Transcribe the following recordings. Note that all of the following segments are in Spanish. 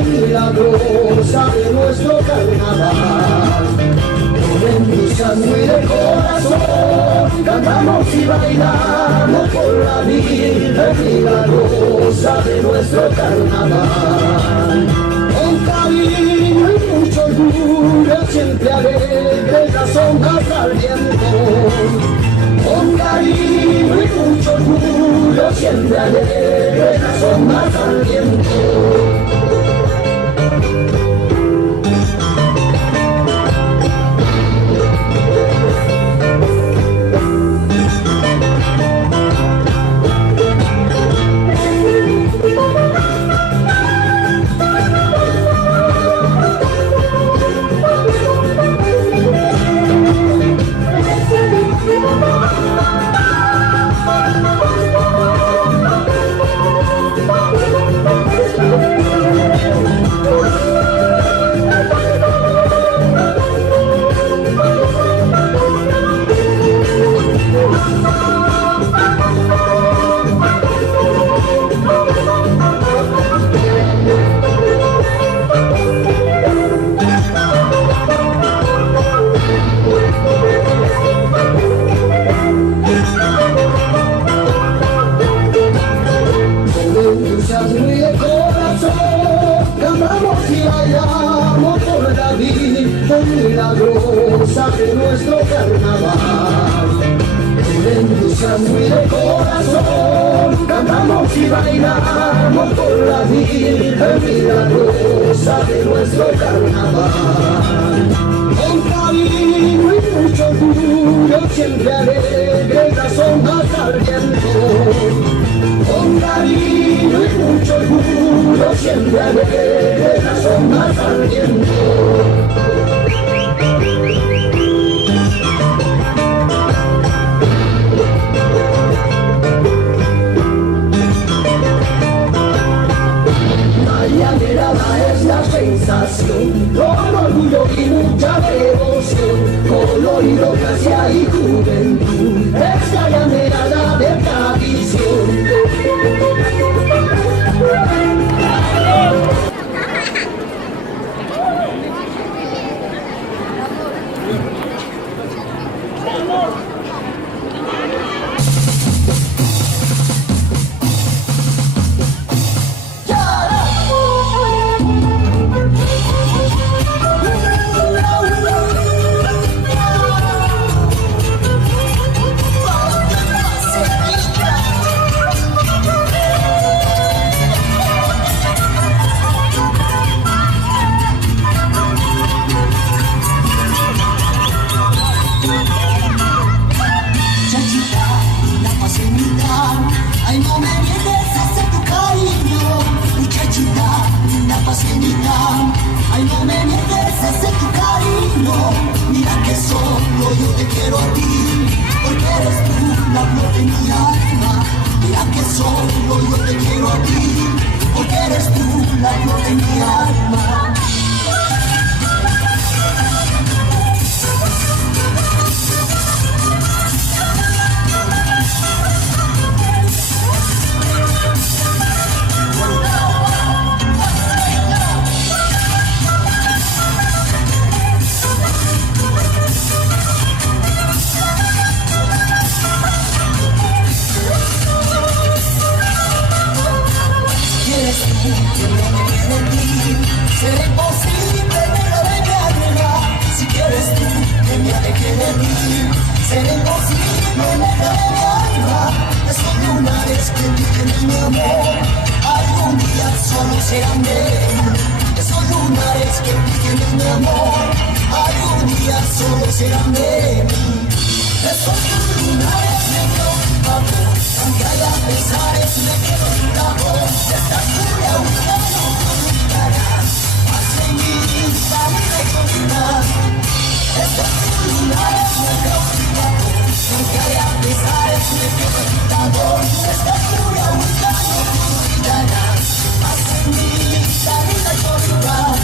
Milagrosa de nuestro carnaval, con entusiasmo y de corazón cantamos y bailamos por la vida milagrosa de nuestro carnaval. Con cariño y mucho orgullo, siempre alegre, las ondas al viento. Con cariño y mucho orgullo, siempre alegre, las ondas al viento. Milagrosa de nuestro carnaval, con entusiasmo y de corazón cantamos y bailamos por la vida milagrosa de nuestro carnaval. Con cariño y mucho orgullo, siempre alegre, las ondas al viento. Con cariño y mucho orgullo, siempre alegre, las ondas al viento. Es la sensación, con orgullo y mucha devoción, colorido, gracia y juventud, es la llanera la de tradición. Ay, no me niegues ese tu cariño, mira que solo yo te quiero a ti, porque eres tú la flor de mi alma. Mira que solo yo te quiero a ti, porque eres tú la flor de mi alma. Será imposible que me aleje de ti. Si quieres tú que me aleje de ti, será imposible negarle mi alma. Esos lunares que tienen mi amor, algún día solo serán de mí. Esos lunares que tienen mi amor, algún día solo serán de mí. Esos lunares me preocupan, aunque haya pesares me quedo bravo. Esta furia única no durará, más en mi vista mi recordar. Esos lunares me preocupan, aunque haya pesares me quedo bravo. Esta furia única no durará, más en mi vista mi recordar.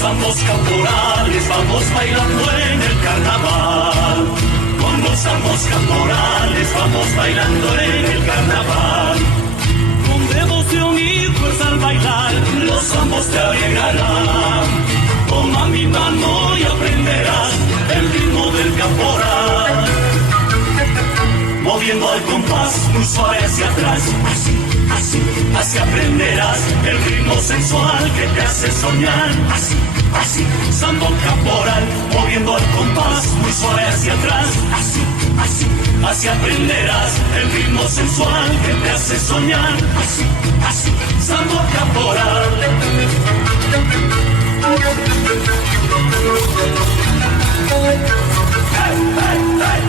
Vamos caporales, vamos bailando en el carnaval. Con los ambos caporales, vamos bailando en el carnaval. Con devoción y fuerza al bailar, los ambos te alegrarán. Toma mi mano y aprenderás el ritmo del caporal. Moviendo al compás, muy suave hacia atrás, así, así, hacia así aprenderás el ritmo sensual que te hace soñar. Así, así, sambo caporal, moviendo al compás, muy suave hacia atrás. Así, así, así aprenderás el ritmo sensual que te hace soñar. Así, así, sambo caporal. Hey, hey, hey.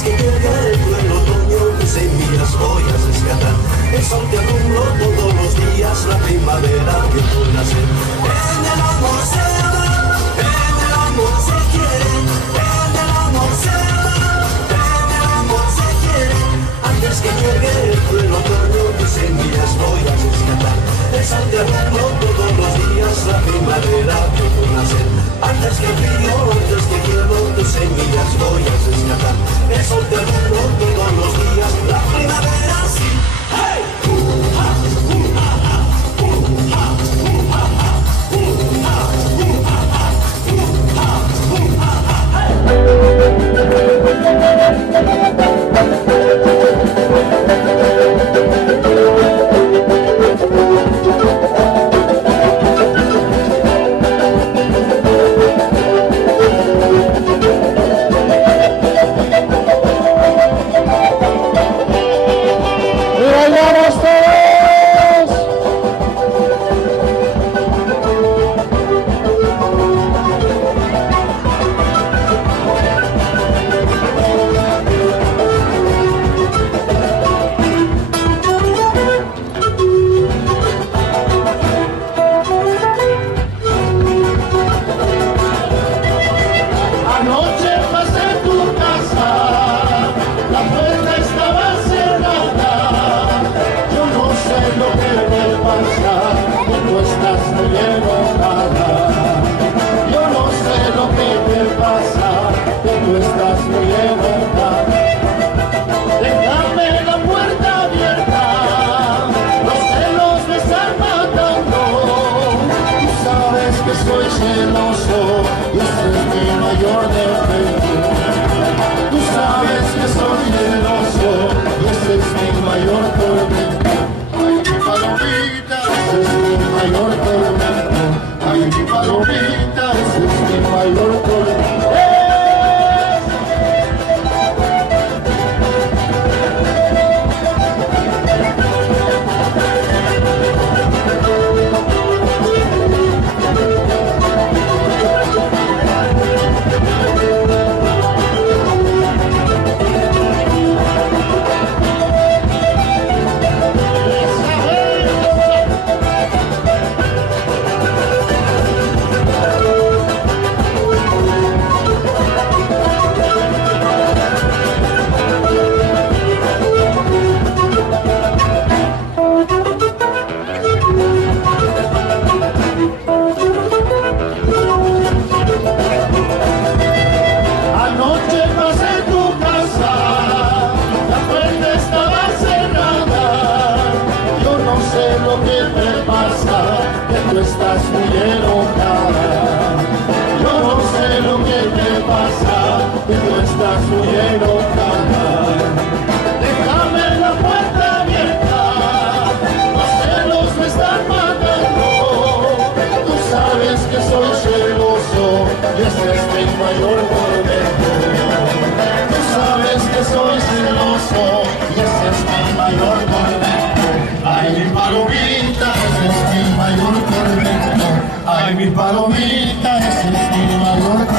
Antes que llegue el cruel otoño, tus semillas voy a rescatar. El sol te alumbro todos los días, la primavera vio tu nacer. En el amor se ama, en el amor se quiere, en el amor se ama, en el amor se quiere. Antes que llegue el cruel otoño, tus semillas voy a rescatar. El sol te alumbro todos los días, la primavera vio tu nacer. Antes que frío, antes que hielo, tus semillas voy a rescatar. El sol te alumbro todos los días, la primavera sí. ¡Hey! Mi palomita, ese es mi mayor